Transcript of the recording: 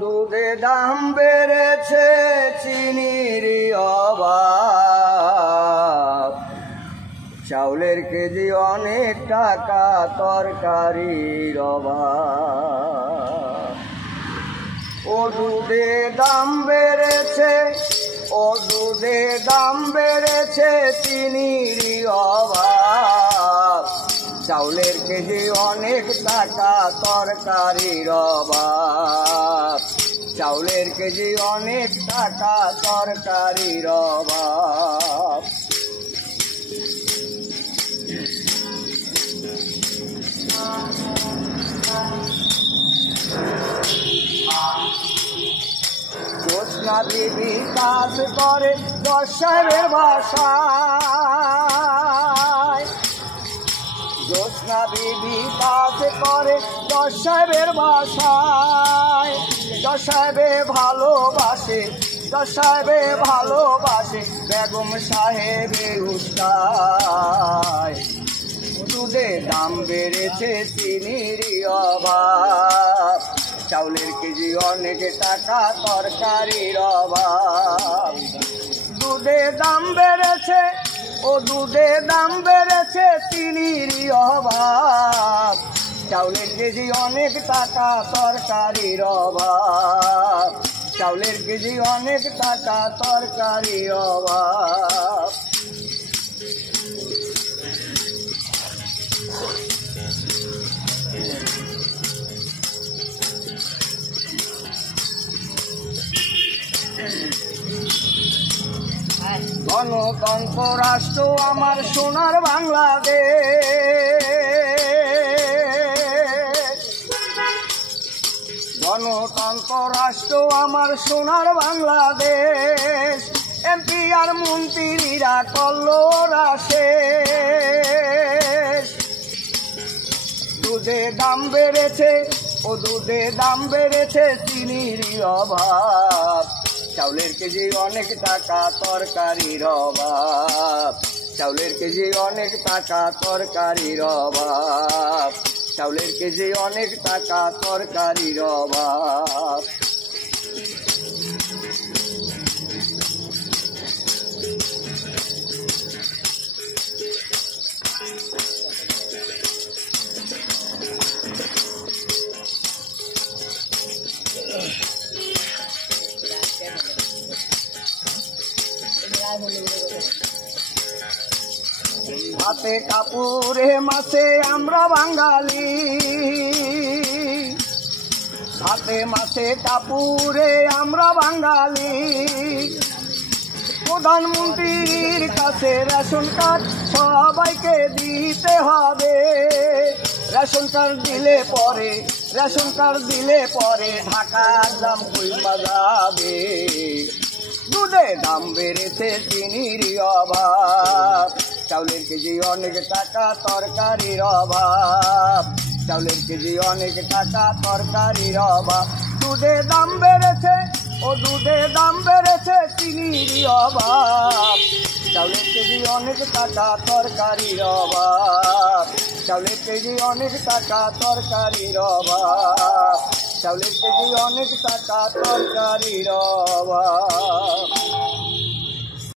দুধে দাম বেড়েছে, চিনির অভাব, চাউলের কেজি অনেক টাকা, তরকারির অভাব। ও দুধে দাম বেড়েছে, ও দুধে দাম বেড়েছে, চিনির অভাব, চাউলের কেজি অনেক টাকা, তরকারির অভাব, চাউলের কেজি অনেক টাকা, তরকারির অভাব। জ্যোৎস্না বিবি কাজ করে 10 সাহেবের বাসায়, জ্যোৎস্না বিবি কাজ করে 10 সাহেবের বাসায়, 10 সাহেবে ভালোবাসে, 10 সাহেবে ভালোবাসে বেগম সাহেবের উস্তায়। দুধে দাম বেড়েছে, চিনির অভাব, চাউলের কেজি অনেক টাকা, তরকারির অভাব। দুধে দাম বেড়েছে, ও দুধে দাম বেড়েছে, চিনির অভাব, চাউলের কেজি অনেক টাকা, তরকারির অভাব, চাউলের কেজি অনেক টাকা, তরকারির অভাব। গণতন্ত্র রাষ্ট্র আমার সোনার বাংলাদেশ, গণতন্ত্র রাষ্ট্র আমার সোনার বাংলাদেশ, এমপি আর মন্ত্রীরা করলো শেষ। দুধে দাম বেড়েছে, ও দুধে দাম বেড়েছে, চিনির অভাব, চাউলের কেজি অনেক টাকা, তরকারির অভাব, চাউলের কেজি অনেক টাকা, তরকারির অভাব, চাউলের কেজি অনেক টাকা, তরকারির অভাব। হাতে কাপড়ে মাছে আমরা বাঙালি, হাতে মাছে কাপড়ে আমরা বাঙালি, প্রধানমন্ত্রীর কাছে রেশন কার্ড সবাইকে দিতে হবে, রেশন কার্ড দিলে পরে, রেশন কার্ড দিলে পরে ঢাকার দাম কইমা যাবে। দুধে দাম বেড়েছে, চিনির অভাব, চাউলের কেজি অনেক টাকা, তরকারির অভাব, চাউলের কেজি অনেক টাকা, তরকারির অভাব। দুধে দাম বেড়েছে, ও দুধে দাম বেড়েছে, চিনির অভাব, চাউলের কেজি অনেক টাকা, তরকারির অভাব, চাউলের কেজি অনেক টাকা, তরকারির অভাব, চাউলের কেজি অনেক টাকা, তরকারির অভাব।